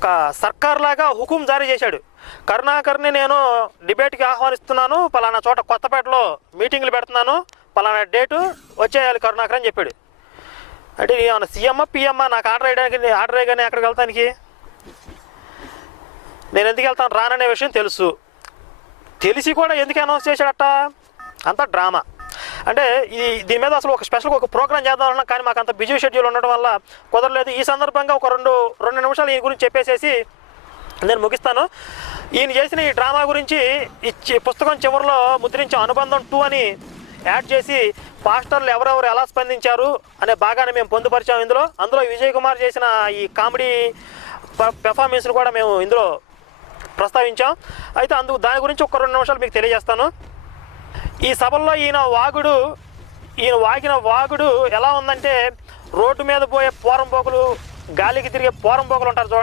ఒక సర్కార్ లాగా హుకుం జారీ చేశాడు. కరుణాకర్ని నేను డిబేట్కి ఆహ్వానిస్తున్నాను, పలానా చోట కొత్తపేటలో మీటింగ్లు పెడుతున్నాను, పలానా డేటు వచ్చేయాలి కరుణాకర్ అని చెప్పాడు. అంటే ఏమన్నా సీఎమ్మా పిఎమ్మా? నాకు ఆర్డర్ వేయగానే ఎక్కడికి వెళ్తానికి? నేను ఎందుకు వెళ్తాను? రాననే విషయం తెలిసి కూడా ఎందుకు అనౌన్స్ చేశాడట? అంతా డ్రామా. అంటే దీని మీద అసలు ఒక స్పెషల్గా ఒక ప్రోగ్రామ్ చేద్దామన్నా కానీ మాకు అంత బిజీ షెడ్యూల్ ఉండడం వల్ల కుదరలేదు. ఈ సందర్భంగా ఒక రెండు నిమిషాలు ఈయన గురించి చెప్పేసేసి నేను ముగిస్తాను. ఈయన చేసిన ఈ డ్రామా గురించి పుస్తకం చివరిలో ముద్రించాం, అనుబంధం 2 అని యాడ్ చేసి పాస్టర్లు ఎవరెవరు ఎలా స్పందించారు అనే భాగాన్ని మేము పొందుపరిచాము అందులో విజయ్ కుమార్ చేసిన ఈ కామెడీ పెర్ఫార్మెన్స్ను కూడా మేము ఇందులో ప్రస్తావించాం. అయితే దాని గురించి ఒక 2 నిమిషాలు మీకు తెలియజేస్తాను. ఈ సభల్లో ఈయన వాగిన వాగుడు ఎలా ఉందంటే, రోడ్డు మీద పోయే పోరంబోకులు, గాలికి తిరిగే పోరంబోకులు ఉంటారు చూడండి,